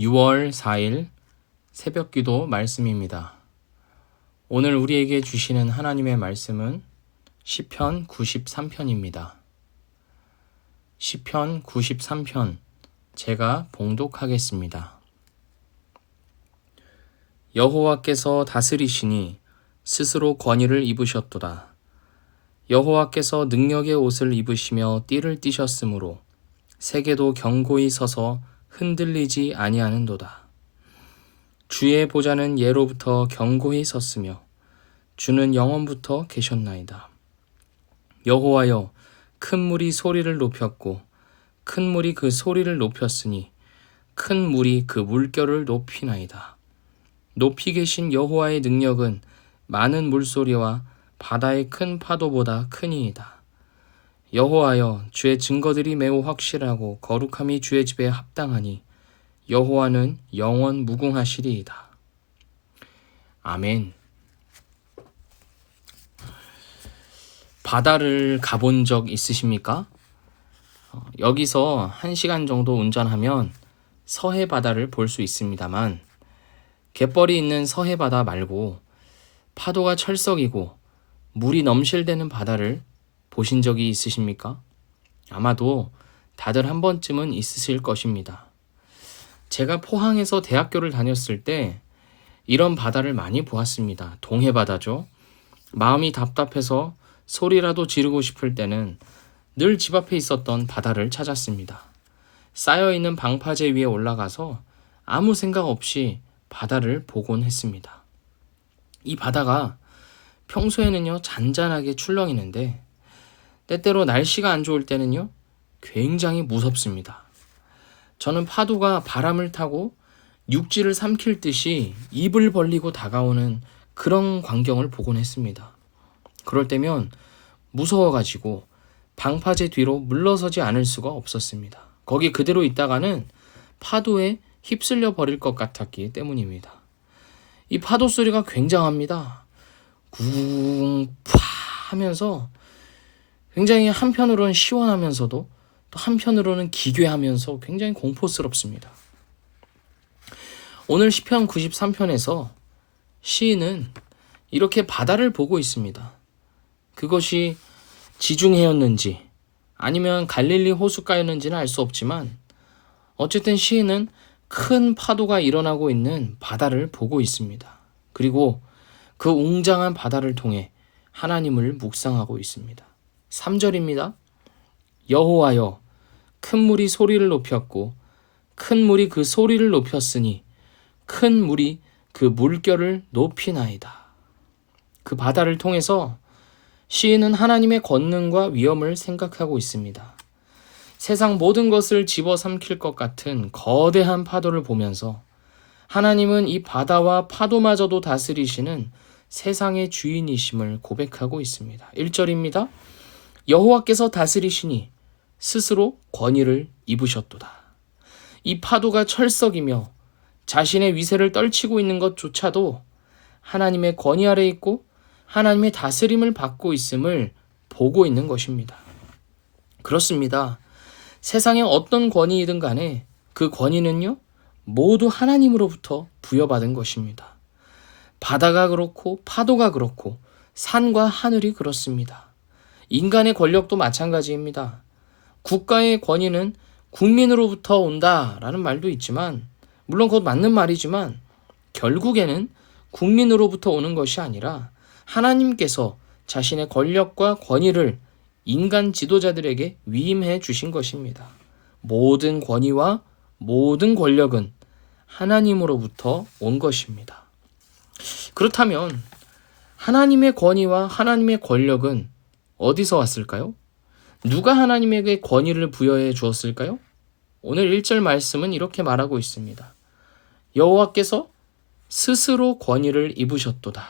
6월 4일 새벽기도 말씀입니다. 오늘 우리에게 주시는 하나님의 말씀은 시편 93편입니다. 시편 93편 제가 봉독하겠습니다. 여호와께서 다스리시니 스스로 권위를 입으셨도다. 여호와께서 능력의 옷을 입으시며 띠를 띠셨으므로 세계도 견고히 서서 흔들리지 아니하는도다. 주의 보좌는 예로부터 견고히 섰으며 주는 영원부터 계셨나이다. 여호와여, 큰 물이 소리를 높였고 큰 물이 그 소리를 높였으니 큰 물이 그 물결을 높이나이다. 높이 계신 여호와의 능력은 많은 물소리와 바다의 큰 파도보다 크니이다. 여호와여, 주의 증거들이 매우 확실하고 거룩함이 주의 집에 합당하니 여호와는 영원 무궁하시리이다. 아멘. 바다를 가본 적 있으십니까? 여기서 1시간 정도 운전하면 서해 바다를 볼 수 있습니다만 갯벌이 있는 서해 바다 말고 파도가 철썩이고 물이 넘실대는 바다를 보신 적이 있으십니까? 아마도 다들 한 번쯤은 있으실 것입니다. 제가 포항에서 대학교를 다녔을 때 이런 바다를 많이 보았습니다. 동해바다죠. 마음이 답답해서 소리라도 지르고 싶을 때는 늘 집 앞에 있었던 바다를 찾았습니다. 쌓여있는 방파제 위에 올라가서 아무 생각 없이 바다를 보곤 했습니다. 이 바다가 평소에는요 잔잔하게 출렁이는데 때때로 날씨가 안 좋을 때는요 굉장히 무섭습니다. 저는 파도가 바람을 타고 육지를 삼킬 듯이 입을 벌리고 다가오는 그런 광경을 보곤 했습니다. 그럴 때면 무서워가지고 방파제 뒤로 물러서지 않을 수가 없었습니다. 거기 그대로 있다가는 파도에 휩쓸려 버릴 것 같았기 때문입니다. 이 파도 소리가 굉장합니다. 쿵, 파 하면서 굉장히 한편으로는 시원하면서도 또 한편으로는 기괴하면서 굉장히 공포스럽습니다. 오늘 시편 93편에서 시인은 이렇게 바다를 보고 있습니다. 그것이 지중해였는지 아니면 갈릴리 호숫가였는지는 알 수 없지만 어쨌든 시인은 큰 파도가 일어나고 있는 바다를 보고 있습니다. 그리고 그 웅장한 바다를 통해 하나님을 묵상하고 있습니다. 3절입니다. 여호와여, 큰 물이 소리를 높였고 큰 물이 그 소리를 높였으니 큰 물이 그 물결을 높이나이다. 그 바다를 통해서 시인은 하나님의 권능과 위엄을 생각하고 있습니다. 세상 모든 것을 집어삼킬 것 같은 거대한 파도를 보면서 하나님은 이 바다와 파도마저도 다스리시는 세상의 주인이심을 고백하고 있습니다. 1절입니다. 여호와께서 다스리시니 스스로 권위를 입으셨도다. 이 파도가 철썩이며 자신의 위세를 떨치고 있는 것조차도 하나님의 권위 아래 있고 하나님의 다스림을 받고 있음을 보고 있는 것입니다. 그렇습니다. 세상에 어떤 권위이든 간에 그 권위는요 모두 하나님으로부터 부여받은 것입니다. 바다가 그렇고 파도가 그렇고 산과 하늘이 그렇습니다. 인간의 권력도 마찬가지입니다. 국가의 권위는 국민으로부터 온다라는 말도 있지만 물론 그것 맞는 말이지만 결국에는 국민으로부터 오는 것이 아니라 하나님께서 자신의 권력과 권위를 인간 지도자들에게 위임해 주신 것입니다. 모든 권위와 모든 권력은 하나님으로부터 온 것입니다. 그렇다면 하나님의 권위와 하나님의 권력은 어디서 왔을까요? 누가 하나님에게 권위를 부여해 주었을까요? 오늘 1절 말씀은 이렇게 말하고 있습니다. 여호와께서 스스로 권위를 입으셨도다.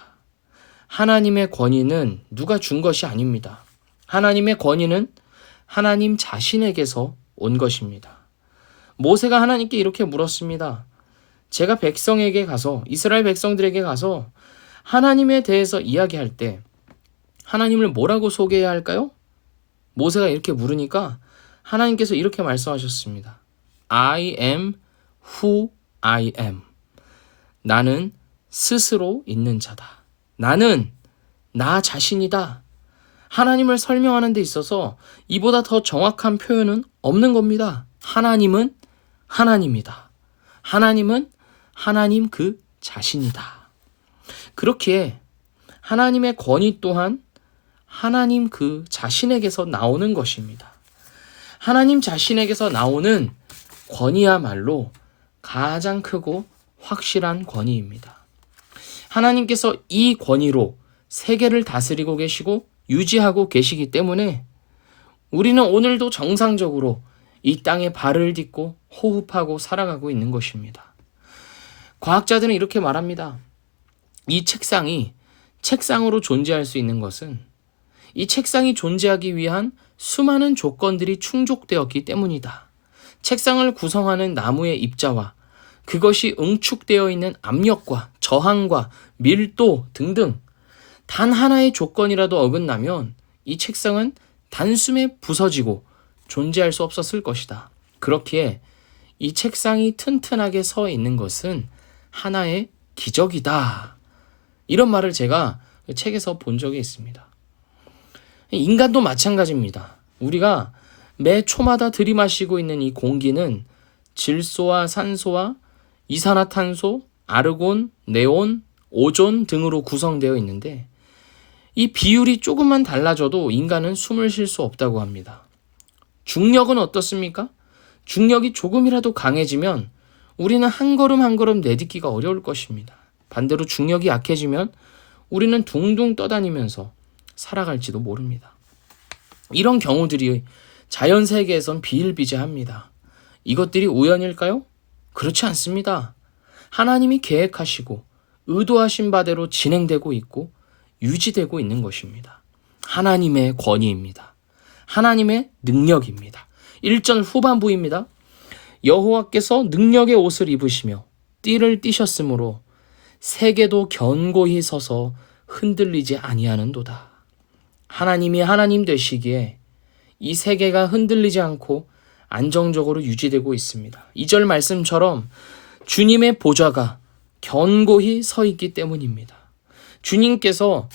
하나님의 권위는 누가 준 것이 아닙니다. 하나님의 권위는 하나님 자신에게서 온 것입니다. 모세가 하나님께 이렇게 물었습니다. 제가 백성에게 가서 이스라엘 백성들에게 가서 하나님에 대해서 이야기할 때 하나님을 뭐라고 소개해야 할까요? 모세가 이렇게 물으니까 하나님께서 이렇게 말씀하셨습니다. I am who I am. 나는 스스로 있는 자다. 나는 나 자신이다. 하나님을 설명하는 데 있어서 이보다 더 정확한 표현은 없는 겁니다. 하나님은 하나님이다. 하나님은 하나님 그 자신이다. 그렇기에 하나님의 권위 또한 하나님 그 자신에게서 나오는 것입니다. 하나님 자신에게서 나오는 권위야말로 가장 크고 확실한 권위입니다. 하나님께서 이 권위로 세계를 다스리고 계시고 유지하고 계시기 때문에 우리는 오늘도 정상적으로 이 땅에 발을 딛고 호흡하고 살아가고 있는 것입니다. 과학자들은 이렇게 말합니다. 이 책상이 책상으로 존재할 수 있는 것은 이 책상이 존재하기 위한 수많은 조건들이 충족되었기 때문이다. 책상을 구성하는 나무의 입자와 그것이 응축되어 있는 압력과 저항과 밀도 등등 단 하나의 조건이라도 어긋나면 이 책상은 단숨에 부서지고 존재할 수 없었을 것이다. 그렇기에 이 책상이 튼튼하게 서 있는 것은 하나의 기적이다. 이런 말을 제가 책에서 본 적이 있습니다. 인간도 마찬가지입니다. 우리가 매 초마다 들이마시고 있는 이 공기는 질소와 산소와 이산화탄소, 아르곤, 네온, 오존 등으로 구성되어 있는데 이 비율이 조금만 달라져도 인간은 숨을 쉴 수 없다고 합니다. 중력은 어떻습니까? 중력이 조금이라도 강해지면 우리는 한 걸음 한 걸음 내딛기가 어려울 것입니다. 반대로 중력이 약해지면 우리는 둥둥 떠다니면서 살아갈지도 모릅니다. 이런 경우들이 자연 세계에선 비일비재합니다. 이것들이 우연일까요? 그렇지 않습니다. 하나님이 계획하시고 의도하신 바대로 진행되고 있고 유지되고 있는 것입니다. 하나님의 권위입니다. 하나님의 능력입니다. 1절 후반부입니다. 여호와께서 능력의 옷을 입으시며 띠를 띠셨으므로 세계도 견고히 서서 흔들리지 아니하는도다. 하나님이 하나님 되시기에 이 세계가 흔들리지 않고 안정적으로 유지되고 있습니다. 2절 말씀처럼 주님의 보좌가 견고히 서 있기 때문입니다. 주님께서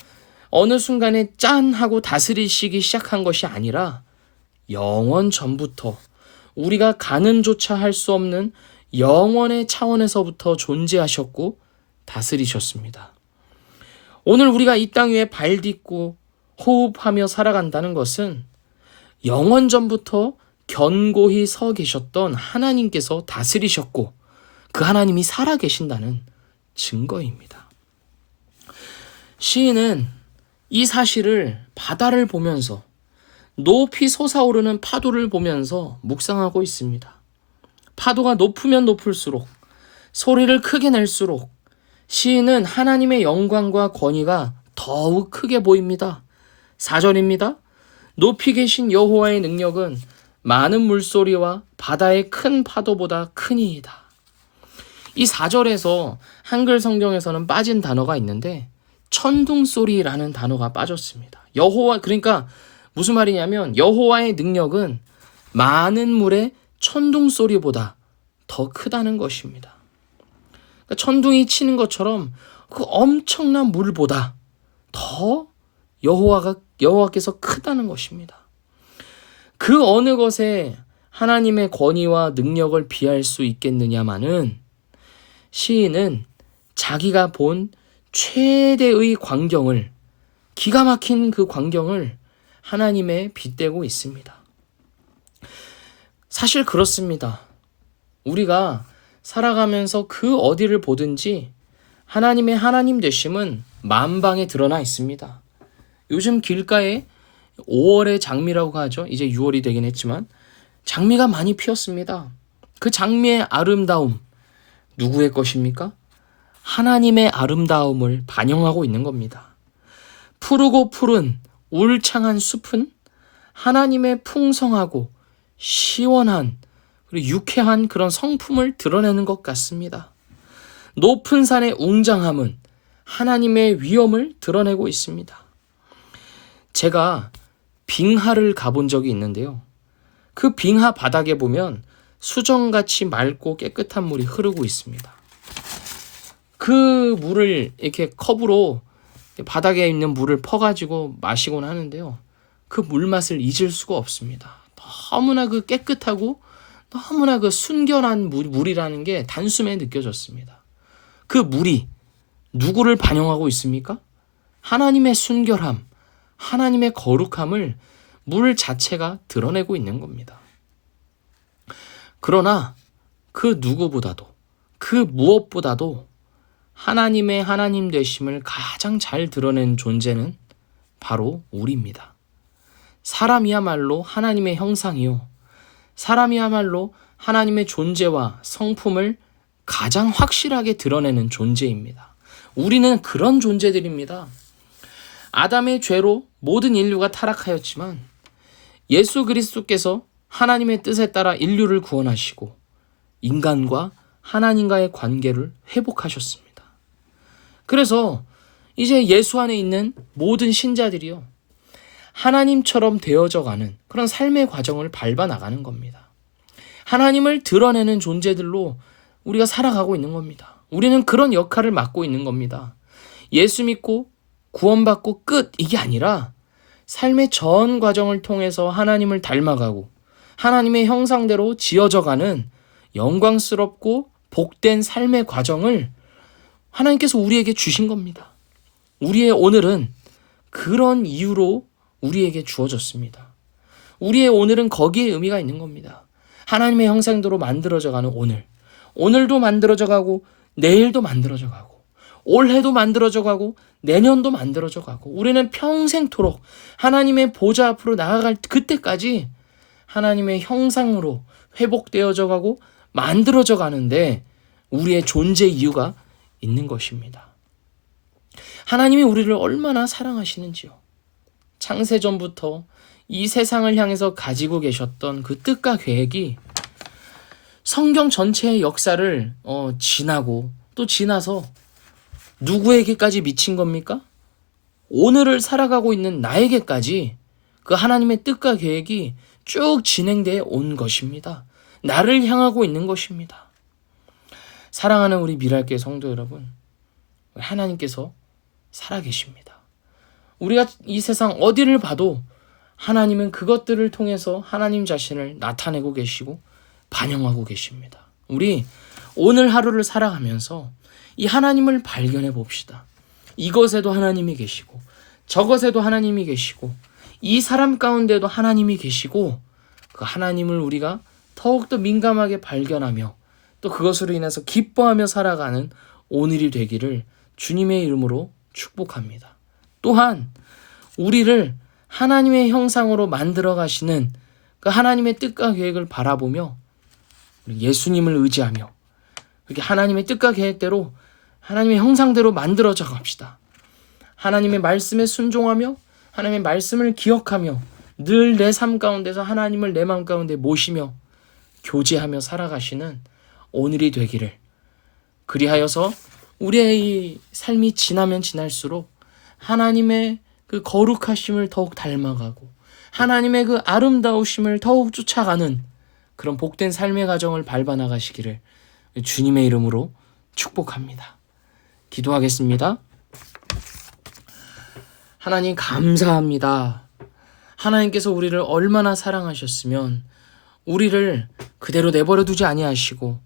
어느 순간에 짠 하고 다스리시기 시작한 것이 아니라 영원 전부터 우리가 가늠조차 할 수 없는 영원의 차원에서부터 존재하셨고 다스리셨습니다. 오늘 우리가 이 땅 위에 발 딛고 호흡하며 살아간다는 것은 영원 전부터 견고히 서 계셨던 하나님께서 다스리셨고 그 하나님이 살아계신다는 증거입니다. 시인은 이 사실을 바다를 보면서 높이 솟아오르는 파도를 보면서 묵상하고 있습니다. 파도가 높으면 높을수록 소리를 크게 낼수록 시인은 하나님의 영광과 권위가 더욱 크게 보입니다. 4절입니다. 높이 계신 여호와의 능력은 많은 물소리와 바다의 큰 파도보다 크니이다. 이 4절에서 한글 성경에서는 빠진 단어가 있는데 천둥소리라는 단어가 빠졌습니다. 여호와, 그러니까 무슨 말이냐면 여호와의 능력은 많은 물의 천둥소리보다 더 크다는 것입니다. 그러니까 천둥이 치는 것처럼 그 엄청난 물보다 더 여호와께서 크다는 것입니다. 그 어느 것에 하나님의 권위와 능력을 비할 수 있겠느냐마는 시인은 자기가 본 최대의 광경을, 기가 막힌 그 광경을 하나님에 빗대고 있습니다. 사실 그렇습니다. 우리가 살아가면서 그 어디를 보든지 하나님의 하나님 되심은 만방에 드러나 있습니다. 요즘 길가에 5월의 장미라고 하죠. 이제 6월이 되긴 했지만 장미가 많이 피었습니다. 그 장미의 아름다움 누구의 것입니까? 하나님의 아름다움을 반영하고 있는 겁니다. 푸르고 푸른 울창한 숲은 하나님의 풍성하고 시원한 그리고 유쾌한 그런 성품을 드러내는 것 같습니다. 높은 산의 웅장함은 하나님의 위엄을 드러내고 있습니다. 제가 빙하를 가본 적이 있는데요. 그 빙하 바닥에 보면 수정같이 맑고 깨끗한 물이 흐르고 있습니다. 그 물을 이렇게 컵으로 바닥에 있는 물을 퍼가지고 마시곤 하는데요. 그 물맛을 잊을 수가 없습니다. 너무나 그 깨끗하고 너무나 그 순결한 물이라는 게 단숨에 느껴졌습니다. 그 물이 누구를 반영하고 있습니까? 하나님의 순결함, 하나님의 거룩함을 물 자체가 드러내고 있는 겁니다. 그러나 그 누구보다도, 그 무엇보다도 하나님의 하나님 되심을 가장 잘 드러낸 존재는 바로 우리입니다. 사람이야말로 하나님의 형상이요, 사람이야말로 하나님의 존재와 성품을 가장 확실하게 드러내는 존재입니다. 우리는 그런 존재들입니다. 아담의 죄로 모든 인류가 타락하였지만 예수 그리스도께서 하나님의 뜻에 따라 인류를 구원하시고 인간과 하나님과의 관계를 회복하셨습니다. 그래서 이제 예수 안에 있는 모든 신자들이요, 하나님처럼 되어져가는 그런 삶의 과정을 밟아 나가는 겁니다. 하나님을 드러내는 존재들로 우리가 살아가고 있는 겁니다. 우리는 그런 역할을 맡고 있는 겁니다. 예수 믿고 구원받고 끝, 이게 아니라 삶의 전 과정을 통해서 하나님을 닮아가고 하나님의 형상대로 지어져가는 영광스럽고 복된 삶의 과정을 하나님께서 우리에게 주신 겁니다. 우리의 오늘은 그런 이유로 우리에게 주어졌습니다. 우리의 오늘은 거기에 의미가 있는 겁니다. 하나님의 형상대로 만들어져가는 오늘, 오늘도 만들어져가고 내일도 만들어져가고 올해도 만들어져가고 내년도 만들어져가고 우리는 평생토록 하나님의 보좌 앞으로 나아갈 그때까지 하나님의 형상으로 회복되어져가고 만들어져 가는데 우리의 존재 이유가 있는 것입니다. 하나님이 우리를 얼마나 사랑하시는지요. 창세전부터 이 세상을 향해서 가지고 계셨던 그 뜻과 계획이 성경 전체의 역사를 지나고 또 지나서 누구에게까지 미친 겁니까? 오늘을 살아가고 있는 나에게까지 그 하나님의 뜻과 계획이 쭉 진행되어 온 것입니다. 나를 향하고 있는 것입니다. 사랑하는 우리 미랄교회 성도 여러분, 하나님께서 살아계십니다. 우리가 이 세상 어디를 봐도 하나님은 그것들을 통해서 하나님 자신을 나타내고 계시고 반영하고 계십니다. 우리 오늘 하루를 살아가면서 이 하나님을 발견해 봅시다. 이것에도 하나님이 계시고 저것에도 하나님이 계시고 이 사람 가운데도 하나님이 계시고 그 하나님을 우리가 더욱더 민감하게 발견하며 또 그것으로 인해서 기뻐하며 살아가는 오늘이 되기를 주님의 이름으로 축복합니다. 또한 우리를 하나님의 형상으로 만들어 가시는 그 하나님의 뜻과 계획을 바라보며 예수님을 의지하며 그렇게 하나님의 뜻과 계획대로 하나님의 형상대로 만들어져 갑시다. 하나님의 말씀에 순종하며 하나님의 말씀을 기억하며 늘 내 삶 가운데서 하나님을 내 마음 가운데 모시며 교제하며 살아가시는 오늘이 되기를, 그리하여서 우리의 이 삶이 지나면 지날수록 하나님의 그 거룩하심을 더욱 닮아가고 하나님의 그 아름다우심을 더욱 쫓아가는 그런 복된 삶의 과정을 밟아 나가시기를 주님의 이름으로 축복합니다. 기도하겠습니다. 하나님 감사합니다. 하나님께서 우리를 얼마나 사랑하셨으면 우리를 그대로 내버려 두지 아니하시고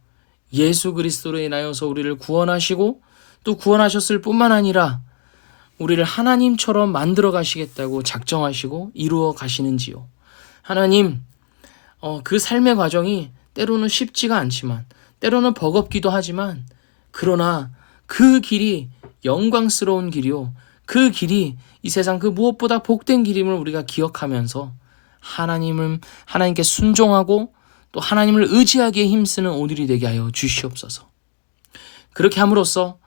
예수 그리스도로 인하여서 우리를 구원하시고 또 구원하셨을 뿐만 아니라 우리를 하나님처럼 만들어 가시겠다고 작정하시고 이루어 가시는지요. 하나님, 그 삶의 과정이 때로는 쉽지가 않지만 때로는 버겁기도 하지만 그러나 그 길이 영광스러운 길이요, 그 길이 이 세상 그 무엇보다 복된 길임을 우리가 기억하면서 하나님께 순종하고 또 하나님을 의지하기에 힘쓰는 오늘이 되게 하여 주시옵소서. 그렇게 함으로써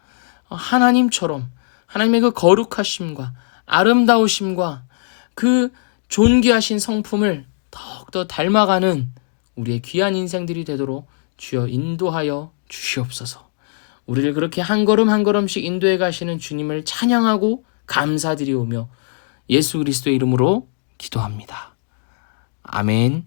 하나님처럼 하나님의 그 거룩하심과 아름다우심과 그 존귀하신 성품을 더욱더 닮아가는 우리의 귀한 인생들이 되도록 주여 인도하여 주시옵소서. 우리를 그렇게 한 걸음 한 걸음씩 인도해 가시는 주님을 찬양하고 감사드리오며 예수 그리스도의 이름으로 기도합니다. 아멘.